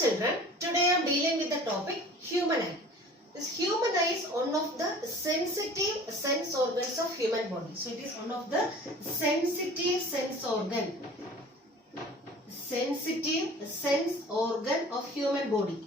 children, today I am dealing with the topic human eye. This human eye is one of the sensitive sense organs of human body. So it is one of the sensitive sense organ. Sensitive sense organ of human body.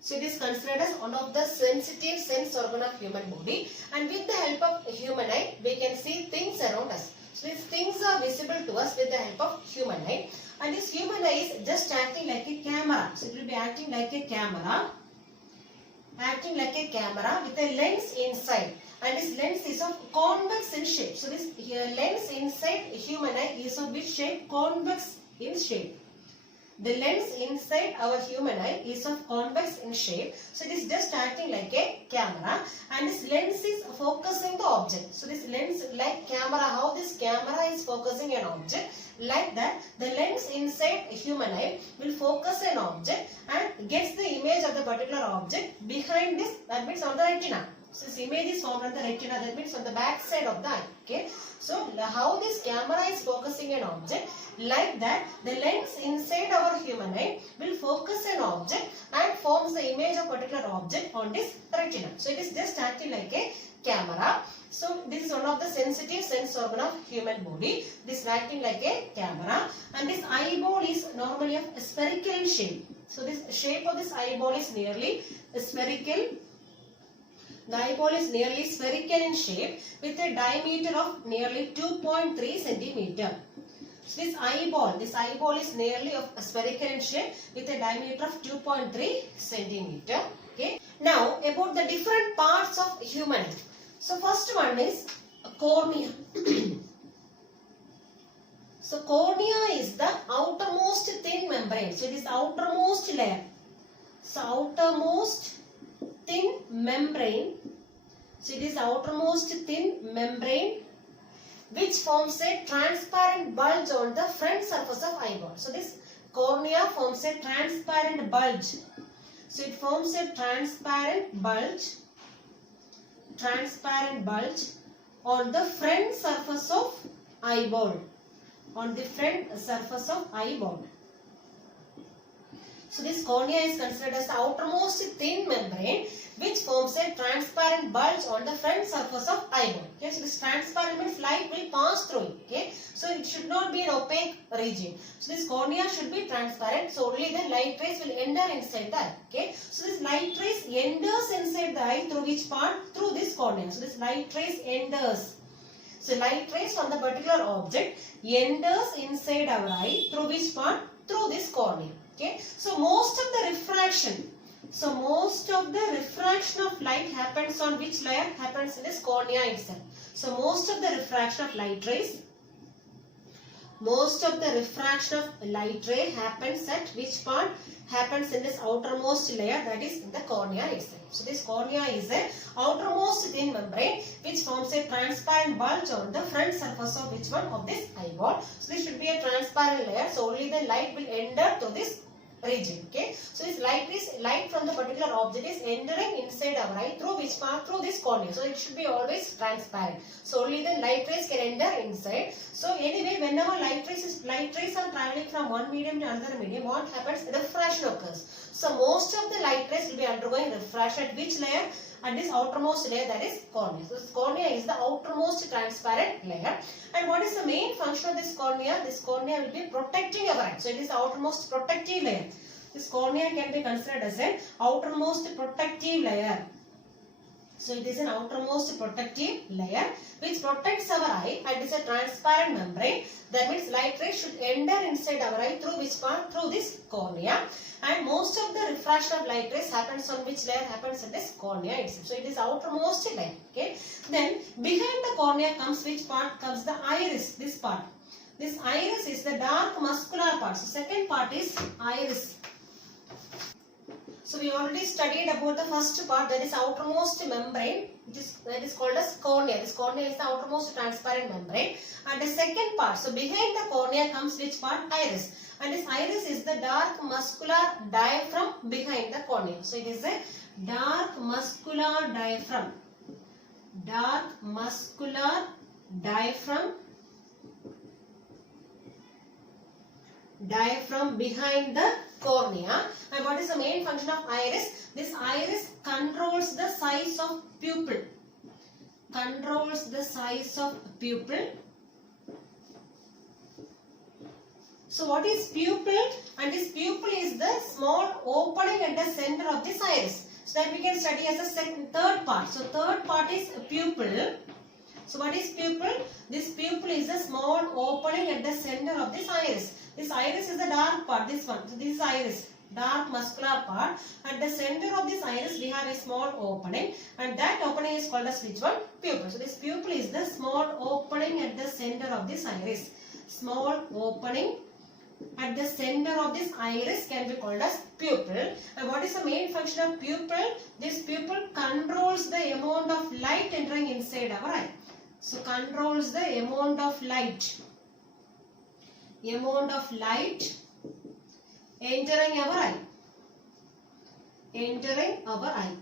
So it is considered as one of the sensitive sense organ of human body, and with the help of human eye we can see things around us. So these things are visible to us with the help of human eye, and this human eye is just acting like a camera. So it will be acting like a camera, with a lens inside, and this lens is of convex in shape. So this lens inside human eye is of which shape? Convex in shape. The lens inside our human eye is of convex in shape. So it is just acting like a camera, and this lens is focusing the object. So this lens, like camera, how this camera is focusing an object, like that the lens inside a human eye will focus an object and gets the image of the particular object behind this, that means on the retina. So this image is formed on the retina, that means on the back side of the eye. Okay. So how this camera is focusing an object, like that the lens inside our human eye will focus an object and forms the image of particular object on this retina. So it is just acting like a camera. So this is one of the sensitive sense organ of human body. This is acting like a camera, and this eyeball is normally of spherical in shape. So this shape of this eyeball is nearly spherical. The eyeball is nearly spherical in shape with a diameter of nearly 2.3 centimeter. So this eyeball is nearly of spherical in shape with a diameter of 2.3 centimeter. Okay. Now about the different parts of human eye. So first one is cornea. So cornea is the outermost thin membrane. So it is the outermost layer. So outermost thin membrane. So it is outermost thin membrane which forms a transparent bulge on the front surface of eyeball. So this cornea forms a transparent bulge. So it forms a transparent bulge on the front surface of eyeball. So this cornea is considered as the outermost thin membrane which forms a transparent bulge on the front surface of eyeball. Okay, so this transparent means light will pass through it. Okay, so it should not be an opaque region. So this cornea should be transparent, so only then light rays will enter inside the eye. Okay, so this light rays enters inside the eye through which part? Through this cornea. So this light rays enters. So light rays from the particular object enters inside our eye through which part? Through this cornea. Okay, so most of the refraction of light happens on which layer? Happens in this cornea itself. So most of the refraction of light rays happens at which part? Happens in this outermost layer, that is in the cornea itself. So this cornea is a outermost thin membrane which forms a transparent bulge on the front surface of which one? Of this eyeball. So this should be a transparent layer, so only the light will enter to this region. Okay, so this light from the particular object is entering inside our eye through which part? Through this cornea. So it should be always transparent, so only then light rays can enter inside. So anyway, whenever light rays are traveling from one medium to another medium, what happens? Refraction occurs. So most of the light rays will be undergoing refraction at which layer? At this outermost layer, that is cornea. So this cornea is the outermost transparent layer. And what is the main function of this cornea? This cornea will be protecting our eye. So it is the outermost protective layer. This cornea can be considered as an outermost protective layer. So it is an outermost protective layer which protects our eye, and is a transparent membrane. That means light rays should enter inside our eye through which part? Through this cornea. And most of the refraction of light rays happens on which layer? Happens in this cornea itself. So it is outermost layer. Okay. Then behind the cornea comes which part? Comes the iris. This part. This iris is the dark muscular part. So second part is iris. So we already studied about the first part, that is outermost membrane, that is called as cornea. This cornea is the outermost transparent membrane. And the second part, so behind the cornea comes which part? Iris. And this iris is the dark muscular diaphragm behind the cornea. So it is a dark muscular diaphragm. Diaphragm behind the cornea. And what is the main function of iris? This iris controls the size of pupil. Controls the size of pupil. So what is pupil? And this pupil is the small opening at the center of this iris. So that we can study as the third part. So third part is pupil. So what is pupil? This pupil is a small opening at the center of this iris. This iris is the dark part, this one. So this is iris, dark muscular part. At the center of this iris we have a small opening, and that opening is called as which one? Pupil. So this pupil is the small opening at the center of this iris. Small opening at the center of this iris can be called as pupil. And what is the main function of pupil? This pupil controls the amount of light entering inside our eye. So controls the amount of light. Amount of light entering our eye. Entering our eye.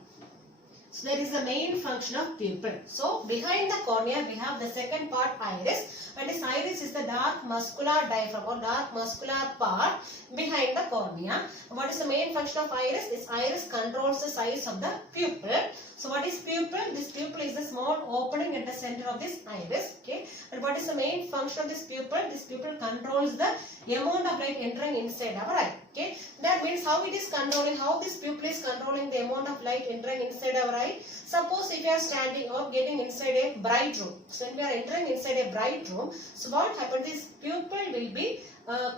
So that is the main function of pupil. So behind the cornea we have the second part, iris, and this iris is the dark muscular diaphragm or dark muscular part behind the cornea. What is the main function of iris? This iris controls the size of the pupil. So what is pupil? This pupil is the small opening at the center of this iris. Okay. And what is the main function of this pupil? This pupil controls the amount of light entering inside our eye. Okay. That means how it is controlling, how this pupil is controlling the amount of light entering inside our eye. Suppose if you are standing or getting inside a bright room. So when we are entering inside a bright room, so what happens is pupil will be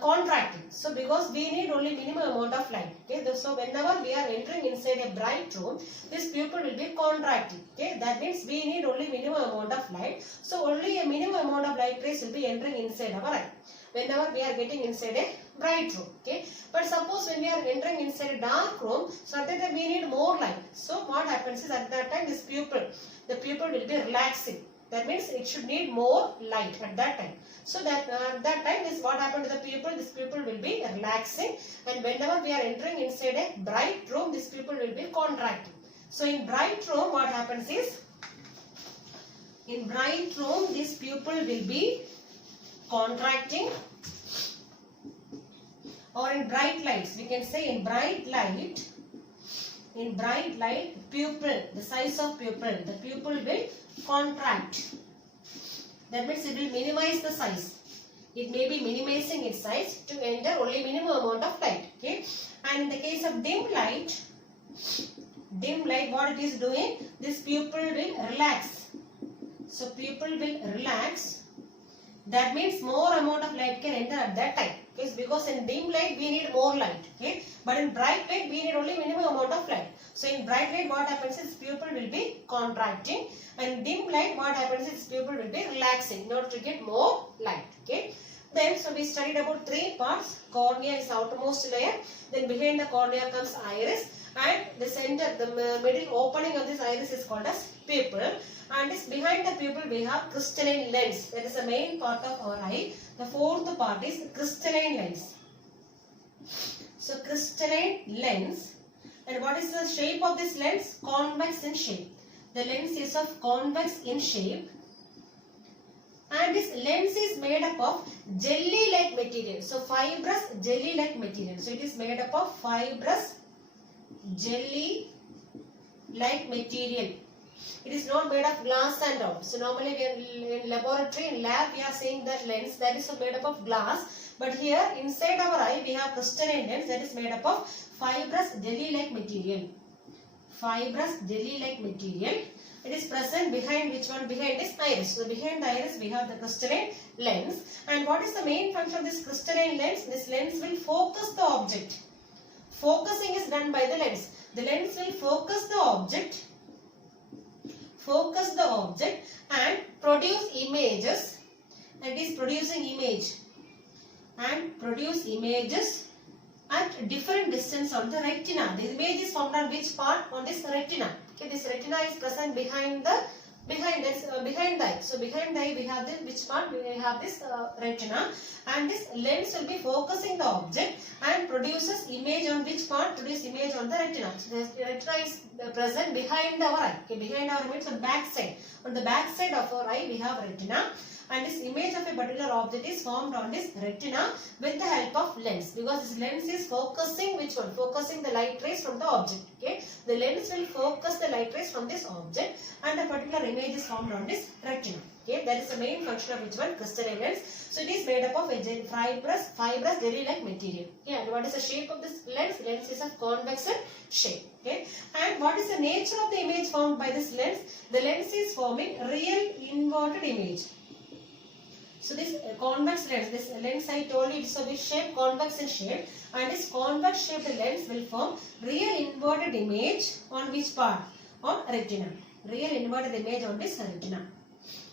contracting. So because we need only minimum amount of light. Okay. So whenever we are entering inside a bright room, this pupil will be contracting. Okay. That means we need only minimum amount of light. So only a minimum amount of light rays will be entering inside our eye whenever we are getting inside a bright room. Okay. But suppose when we are entering inside a dark room, so at that time we need more light. So what happens is at that time this pupil, the pupil will be relaxing. That means it should need more light at that time. So that time is what happened to the pupil. This pupil will be relaxing, and whenever we are entering inside a bright room, this pupil will be contracting. So in bright room, what happens is, in bright room, this pupil will be contracting, or in bright lights, we can say in bright light, pupil, the size of pupil, the pupil will contract. That means it will minimize the size. It may be minimizing its size to enter only minimum amount of light. Okay. And in the case of dim light, what it is doing? This pupil will relax. So pupil will relax. That means more amount of light can enter at that time. Okay. Because in dim light we need more light. Okay. But in bright light we need only minimum amount of light. So in bright light what happens is pupil will be contracting, and dim light what happens is pupil will be relaxing in order to get more light. Okay. Then so we studied about three parts. Cornea is outermost layer. Then behind the cornea comes iris, and the center, the middle opening of this iris is called as pupil. And this behind the pupil we have crystalline lens. That is the main part of our eye. The fourth part is crystalline lens. So crystalline lens. And what is the shape of this lens? Convex in shape. The lens is of convex in shape. And this lens is made up of jelly-like material. So fibrous jelly-like material. So it is made up of fibrous jelly-like material. It is not made of glass and all. So normally in laboratory, in lab, we are saying that lens that is made up of glass. But here inside our eye we have crystalline lens that is made up of fibrous jelly-like material. Fibrous jelly-like material. It is present behind which one? Behind this iris. So behind the iris we have the crystalline lens. And what is the main function of this crystalline lens? This lens will focus the object. Focusing is done by the lens. The lens will focus the object. And produce images. And it is producing image. And produce images at different distance on the retina. The image is formed on which part? On this retina. Okay, this retina is present behind the eye. So behind the eye we have this, which part? We have this retina, and this lens will be focusing the object and produces image on which part? Produce image on the retina. So the retina is present behind our eye. Okay, behind our means on back side. On the back side of our eye we have retina, and this image of a particular object is formed on this retina with the help of lens, because this lens is focusing which one? Focusing the light rays from the object. Okay, the lens will focus the light rays from this object and a particular image is formed on this retina. Okay, that is the main function of which one? Crystalline lens. So it is made up of a fibrous jelly-like material. Okay, and what is the shape of this lens? Lens is of convex shape. Okay, and what is the nature of the image formed by this lens? The lens is forming real inverted image. So this convex lens, this lens I told you it is of which shape? Convex in shape, and this convex shaped lens will form real inverted image on which part? On retina. Real inverted image on this retina.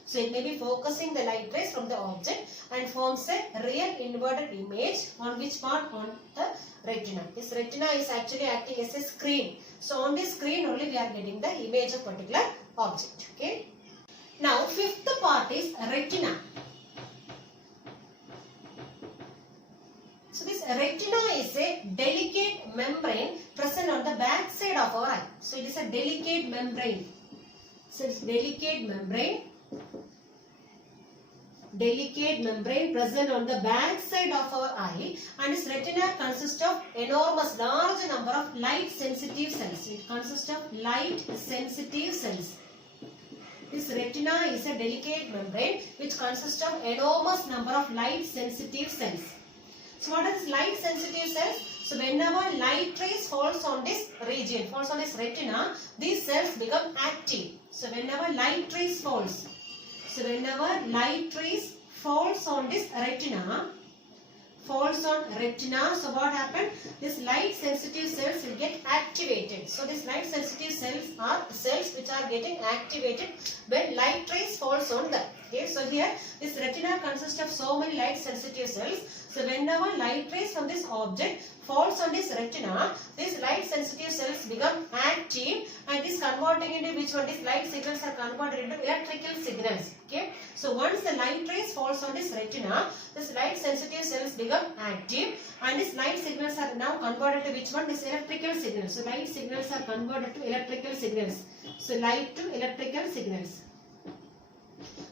So it may be focusing the light rays from the object and forms a real inverted image on which part? On the retina. This retina is actually acting as a screen. So on this screen only we are getting the image of particular object. Okay. Now fifth part is retina. So this retina is a delicate membrane present on the back side of our eye. So it is a delicate membrane. So it's delicate membrane present on the back side of our eye, and this retina consists of enormous large number of light sensitive cells. It consists of light sensitive cells. This retina is a delicate membrane which consists of enormous number of light sensitive cells. So what are these light sensitive cells? So whenever light rays falls on this region, falls on this retina, these cells become active. So whenever light rays falls, so on this retina, so what happened? This light sensitive cells will get activated. So these light sensitive cells are cells which are getting activated when light rays falls on them. Okay, so here this retina consists of so many light sensitive cells. So whenever light rays from this object falls on this retina, these light sensitive cells become active and is converting into which one? These light signals are converted into electrical signals. Okay, so once the light rays falls on this retina, this light sensitive cells become active and these light signals are now converted to which one? This electrical signals. So light signals are converted to electrical signals. So light to electrical signals.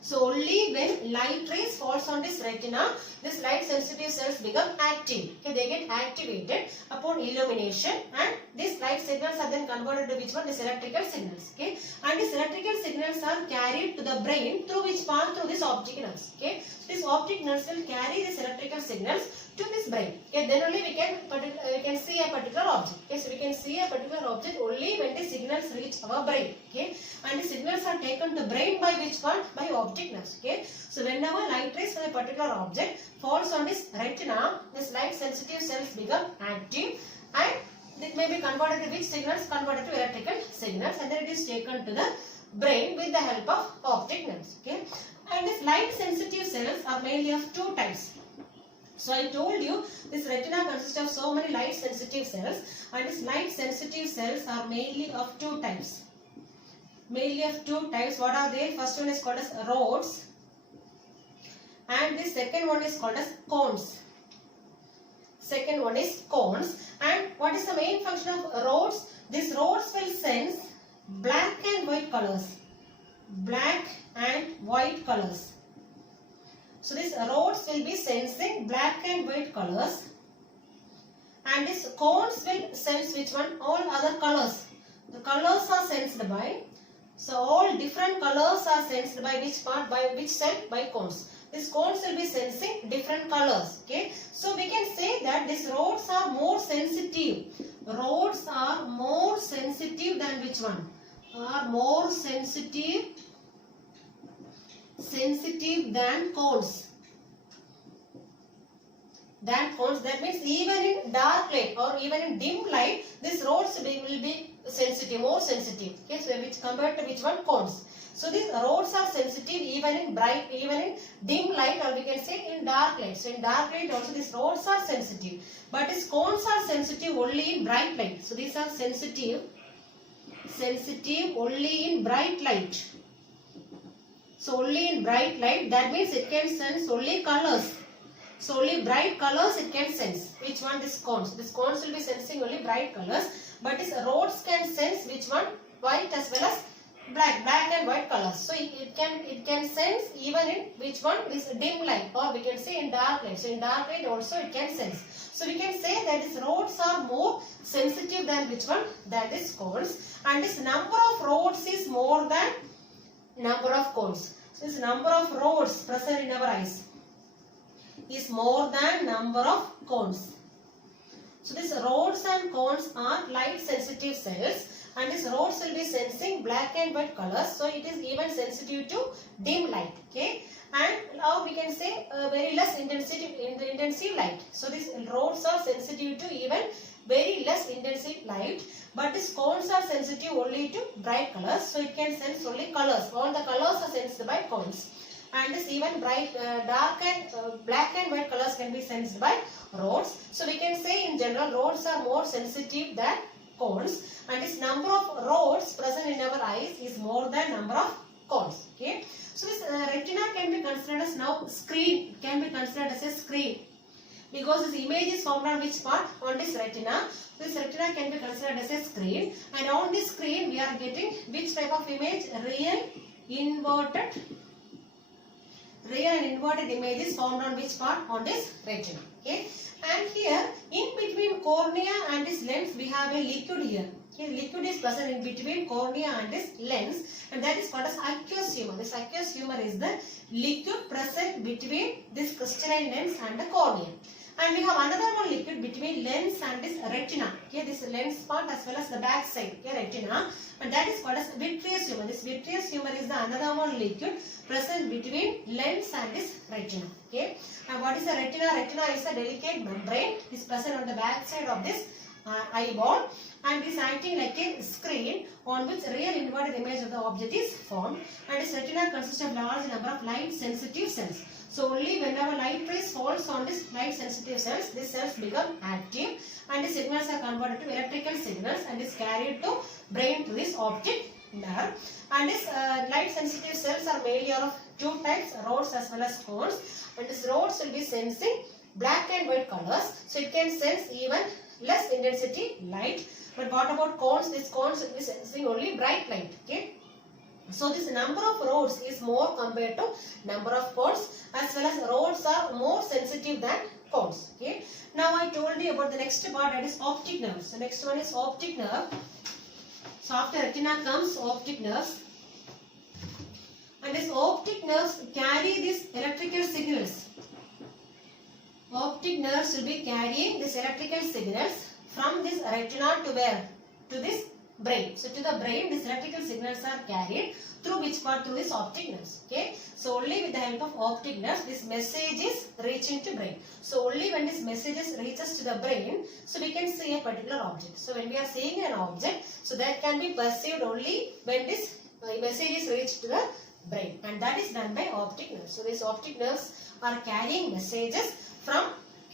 So only when light rays falls on this retina, this light sensitive cells become active. Okay, they get activated upon illumination and these light signals are then converted to which one? These electrical signals. Okay, and these electrical signals are carried to the brain through which part? Through this optic nerves. Okay, this optic nerves will carry these electrical signals to this brain. Okay, then only we can see a particular object. Okay, so we can see a particular object only when the signals reach our brain. Okay, and the signals are taken to brain by which part? By optic nerves. Okay, so whenever light rays from a particular object falls on this retina, this light sensitive cells become active and it may be converted to which signals? Converted to electrical signals, and then it is taken to the brain with the help of optic nerves. Okay, and these light sensitive cells are mainly of two types. So I told you this retina consists of so many light sensitive cells, and these light sensitive cells are mainly of two types. What are they? First one is called as rods and the second one is called as cones. And what is the main function of rods? These rods will sense black and white colors. So these rods will be sensing black and white colors, and these cones will sense which one? All other colors. The colors are sensed by, so all different colors are sensed by which part? By which cell? By cones. These cones will be sensing different colors. Okay, so we can say that these rods are more sensitive. Rods are more sensitive than which one? Are more sensitive than cones. That means even in dark light or even in dim light, these rods will be sensitive, more sensitive. Okay, so which compared to which one? Cones. So these rods are sensitive even in dim light, or we can say in dark light. So in dark light also these rods are sensitive, but these cones are sensitive only in bright light. So these are sensitive only in bright light. So only in bright light, that means it can sense only colors. So only bright colors it can sense. Which one? This cones. This cones will be sensing only bright colors, but these rods can sense which one? White as well as black and white colors. So it can sense even in which one is dim light, or we can say in dark light. So in dark light also it can sense. So we can say that these rods are more sensitive than which one? That is cones. And this number of rods is more than number of cones. So this number of rods present in our eyes is more than number of cones. So these rods and cones are light sensitive cells, and these rods will be sensing black and white colors. So it is even sensitive to dim light. Okay. And now we can say very less intensive light. So these rods are sensitive to even very less intensive light, but these cones are sensitive only to bright colors. So it can sense only colors. All the colors are sensed by cones. And this even bright, dark and black and white colors can be sensed by rods. So we can say in general rods are more sensitive than cones, and this number of rods present in our eyes is more than number of cones. Okay. So this retina can be considered as now screen, can be considered as a screen, because this image is formed on which part? On this retina. This retina can be considered as a screen, and on this screen we are getting which type of image? Real and inverted image is formed on which part? On this retina. Okay. And here in between cornea and this lens we have a liquid here. Okay. Liquid is present in between cornea and this lens, and that is called as aqueous humor. This aqueous humor is the liquid present between this crystalline lens and the cornea. And we have another one liquid between lens and this retina. Okay, this lens part as well as the back side, okay, retina, and that is called as vitreous humor. This vitreous humor is the another one liquid present between lens and this retina. Okay, and what is the retina? Retina is a delicate membrane. It is present on the back side of this eyeball, and is acting like a screen on which real inverted image of the object is formed. And this retina consists of large number of light sensitive cells. So only whenever light rays falls on this light sensitive cells, these cells become active, and the signals are converted to electrical signals and is carried to brain through this optic nerve. And this light sensitive cells are mainly of two types, rods as well as cones. And these rods will be sensing black and white colors, so it can sense even less intensity light. But what about cones? These cones will be sensing only bright light. Okay. So this number of rods is more compared to number of cones, as well as rods are more sensitive than cones. Okay. Now I told you about the next part, that is optic nerves. The next one is optic nerve. So after retina comes optic nerves, and these optic nerves carry these electrical signals. Optic nerves will be carrying these electrical signals from this retina to where? To this brain. So to the brain, these electrical signals are carried through which part? Through this optic nerves. Okay. So only with the help of optic nerves, this message is reaching to brain. So only when this message reaches to the brain, so we can see a particular object. So when we are seeing an object, so that can be perceived only when this message is reached to the brain, and that is done by optic nerves. So these optic nerves are carrying messages from,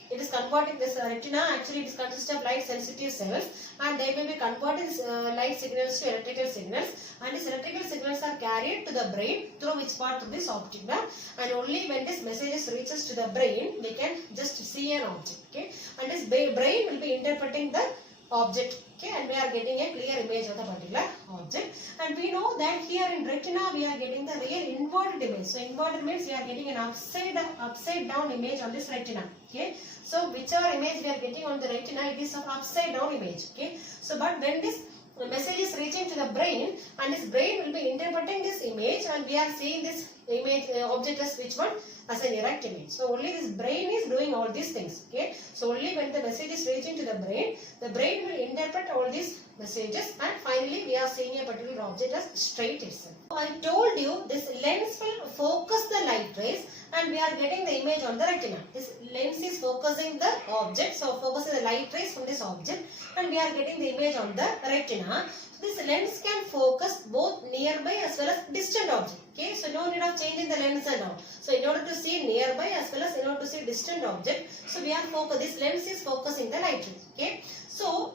it is converting this retina, actually it consists of light sensitive cells, and they will be converting light signals to electrical signals, and these electrical signals are carried to the brain through which part of this optic nerve, and only when this message reaches to the brain we can just see an object. Okay, and this brain will be interpreting the object. Okay, and we are getting a clear image of the particular object, and we know that here in retina we are getting the real inverted image. So inverted means we are getting an upside down image on this retina. Okay, so whichever image we are getting on the retina, it is of upside down image. Okay, so but when this message is reaching to the brain, and this brain will be interpreting this image, and we are seeing this image object as which one? As an erect image. So only this brain is doing all these things. Okay, so only when the message is reaching to the brain will interpret all these messages, and finally we are seeing a particular object as straight itself. I told you this lens will focus the light rays, and we are getting the image on the retina. This lens is focusing the object, so focusing the light rays from this object, and we are getting the image on the retina. This lens can focus both nearby as well as distant object. Okay, so no need of changing the lens and all. So in order to see nearby as well as in order to see distant object, so we are this lens is focusing the light rays. Okay, so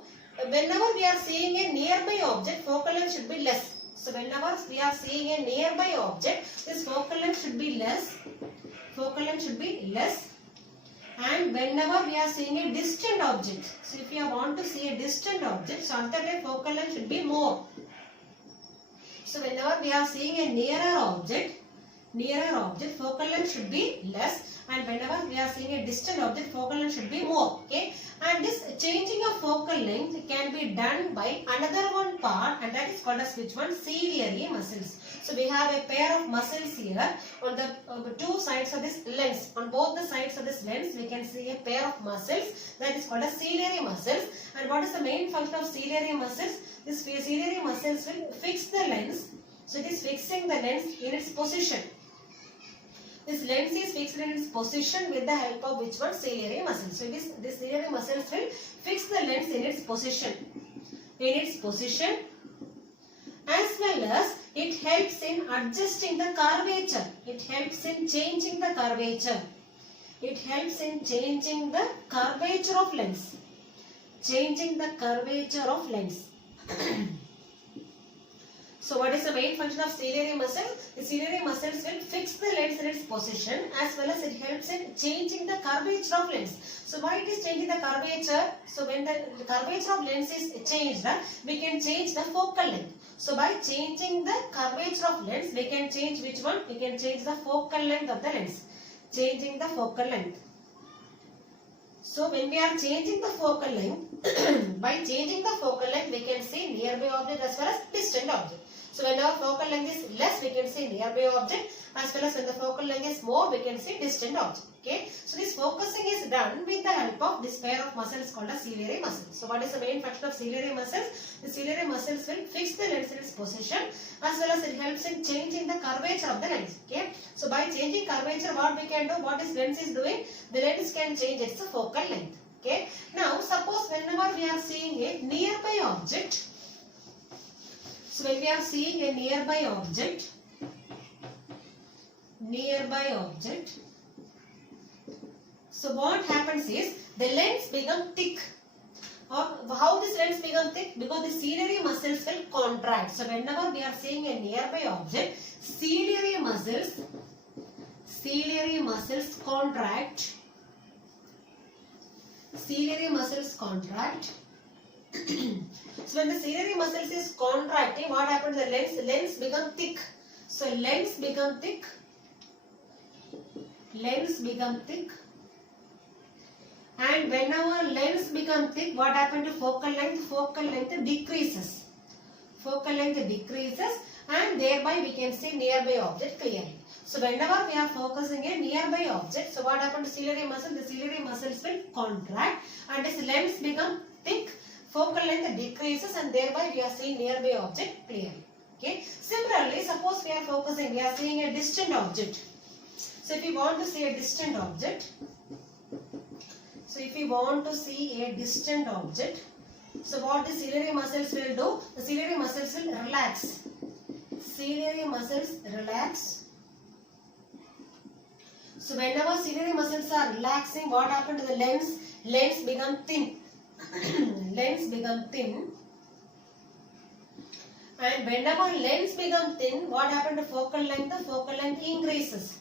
whenever we are seeing a nearby object, focal length should be less. So whenever we are seeing a nearby object, this focal length should be less. Focal length should be less. And whenever we are seeing a distant object, so if you want to see a distant object, so at that time focal length should be more. So whenever we are seeing a nearer object, focal length should be less, and whenever we are seeing a distant object, focal length should be more. Okay, and this changing of focal length can be done by another one part, and that is called as which one? Ciliary muscles. So we have a pair of muscles here on the two sides of this lens. On both the sides of this lens, we can see a pair of muscles that is called as ciliary muscles. And what is the main function of ciliary muscles? This ciliary muscles will fix the lens. So it is fixing the lens in its position. This lens is fixed in its position with the help of which one? Ciliary muscles. So this ciliary muscles will fix the lens in its position. As well as it helps in adjusting the curvature. It helps in changing the curvature. It helps in changing the curvature of lens. Changing the curvature of lens. So what is the main function of ciliary muscle? The ciliary muscles will fix the lens in its position, as well as it helps in changing the curvature of lens. So why it is changing the curvature? So when the curvature of lens is changed, we can change the focal length. So by changing the curvature of lens, we can change which one? We can change the focal length of the lens. Changing the focal length. So when we are changing the focal length, by changing the focal length, we can see nearby object as well as distant object. So when our focal length is less, we can see nearby object, as well as when the focal length is more, we can see distant object. Okay. So this focusing is done with the help of this pair of muscles called as ciliary muscles. So what is the main function of ciliary muscles? The ciliary muscles will fix the lens in its position, as well as it helps in changing the curvature of the lens. Okay. So by changing curvature, what we can do? What this lens is doing? The lens can change its focal length. Okay. Now suppose whenever we are seeing a nearby object. So when we are seeing a nearby object, so what happens is the lens become thick. Or how this lens become thick? Because the ciliary muscles will contract. So whenever we are seeing a nearby object, ciliary muscles contract. Ciliary muscles contract. So when the ciliary muscles is contracting, what happens to the lens? The lens become thick. So lens become thick. And whenever lens become thick, what happens to focal length? Focal length decreases. And thereby we can see nearby object clearly. So whenever we are focusing a nearby object, so what happens to ciliary muscle? The ciliary muscles will contract and its lens become thick. Focal length decreases and thereby we are seeing nearby object clearly. Okay. Similarly, suppose we are seeing a distant object. So if we want to see a distant object, so what the ciliary muscles will do? The ciliary muscles will relax. So whenever ciliary muscles are relaxing, what happens to the lens? Lens become thin. And whenever lens become thin, what happens to focal length? The focal length increases.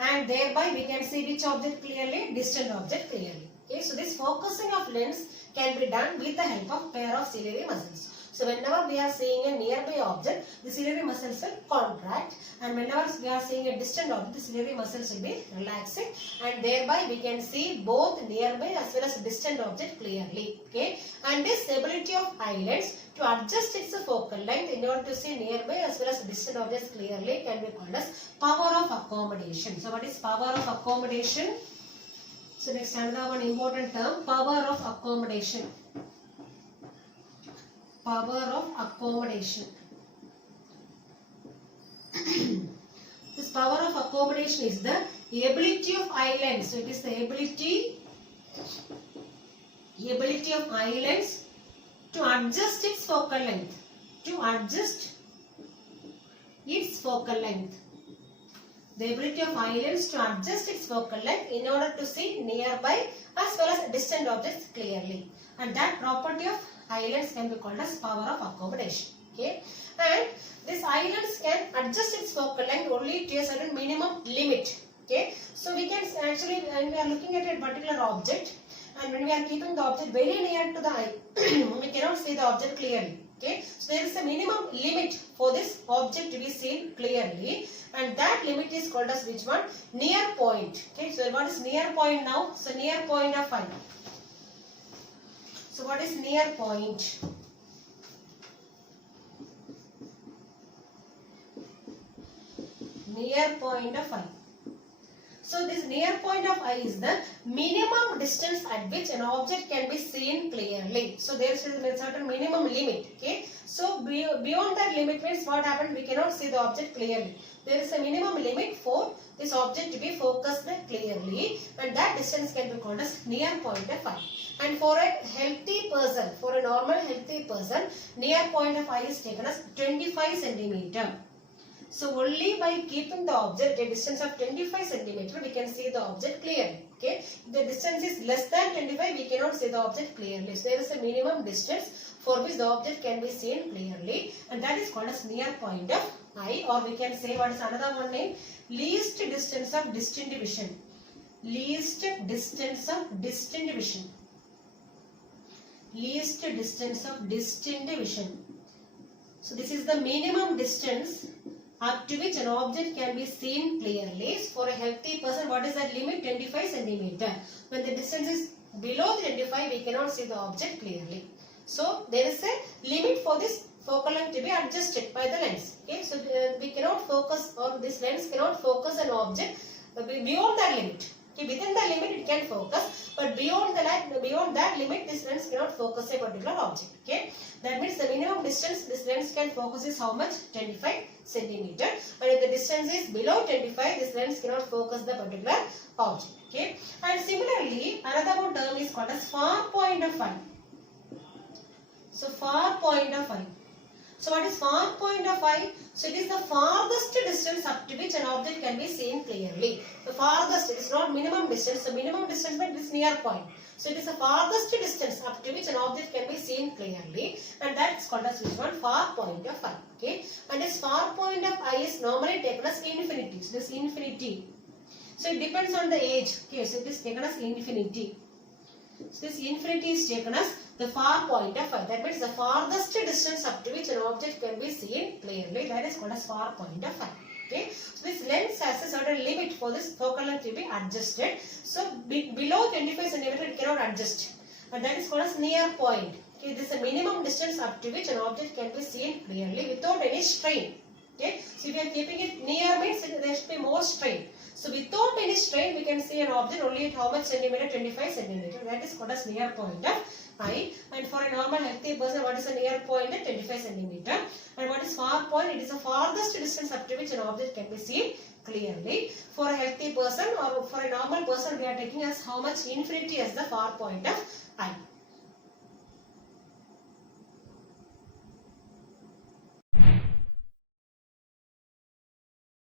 And thereby we can see which object clearly? Distant object clearly. Okay, so this focusing of lens can be done with the help of pair of ciliary muscles. So whenever we are seeing a nearby object, the ciliary muscles will contract, and whenever we are seeing a distant object, the ciliary muscles will be relaxing, and thereby we can see both nearby as well as distant object clearly. Okay, and this ability of eyelids to adjust its focal length in order to see nearby as well as distant objects clearly can be called as power of accommodation. So what is power of accommodation? So next, another one important term, power of accommodation. This power of accommodation is the ability of eyelids. So it is the ability of eyelids to adjust its focal length. The ability of eyelids to adjust its focal length in order to see nearby as well as distant objects clearly. And that property of eyelids can be called as power of accommodation. Okay, and this eyelids can adjust its focal length only to a certain minimum limit. Okay, so we can actually, when we are looking at a particular object and when we are keeping the object very near to the eye, we cannot see the object clearly. Okay, so there is a minimum limit for this object to be seen clearly, and that limit is called as which one? Near point. Okay, so what is near point now? So near point of eye. So what is near point? Near point of eye. So this near point of eye is the minimum distance at which an object can be seen clearly. So there is a certain minimum limit. Okay. So beyond that limit means what happened? We cannot see the object clearly. There is a minimum limit for this object to be focused clearly, and that distance can be called as near point of eye. And for a healthy person, for a normal healthy person, near point of eye is taken as 25 centimeter. So only by keeping the object a distance of 25 centimeter, we can see the object clearly. Okay, if the distance is less than 25, we cannot see the object clearly. So there is a minimum distance for which the object can be seen clearly, and that is called as near point of eye, or we can say what is another one name? Least distance of distant vision. Least distance of distant vision. Least distance of distant vision. So this is the minimum distance up to which an object can be seen clearly. For a healthy person, what is that limit? 25 centimeter. When the distance is below 25, we cannot see the object clearly. So there is a limit for this focal length to be adjusted by the lens. Okay, so we cannot focus, or this lens cannot focus an object beyond that limit. Okay, within the limit it can focus, but beyond that limit, this lens cannot focus a particular object. Okay, that means the minimum distance this lens can focus is how much? 25 centimeter. But if the distance is below 25, this lens cannot focus the particular object. Okay, and similarly, another one term is called as far point of eye. So far point of eye. So what is far point of eye? So it is the farthest distance up to which an object can be seen clearly. The farthest, it is not minimum distance. The minimum distance, but it is near point. So it is the farthest distance up to which an object can be seen clearly, and that is called as which one? Far point of eye. Okay, and this far point of eye is normally taken as infinity. So this infinity. So it depends on the age. Okay, so it is taken as infinity. So this infinity is taken as the far point of eye. That means the farthest distance up to which an object can be seen clearly. That is called as far point of eye. Okay. So this lens has a certain limit for this focal length to be adjusted. So below 25 centimeter it cannot adjust, and that is called as near point. Okay. This is a minimum distance up to which an object can be seen clearly without any strain. Okay. So if you are keeping it near means there should be more strain. So without any strain, we can see an object only at how much centimeter? 25 centimeter. That is called as near point of eye. And for a normal healthy person, what is a near point at 25 centimeter? And what is far point? It is the farthest distance up to which an object can be seen clearly. For a healthy person or for a normal person, we are taking as how much? Infinity as the far point of eye.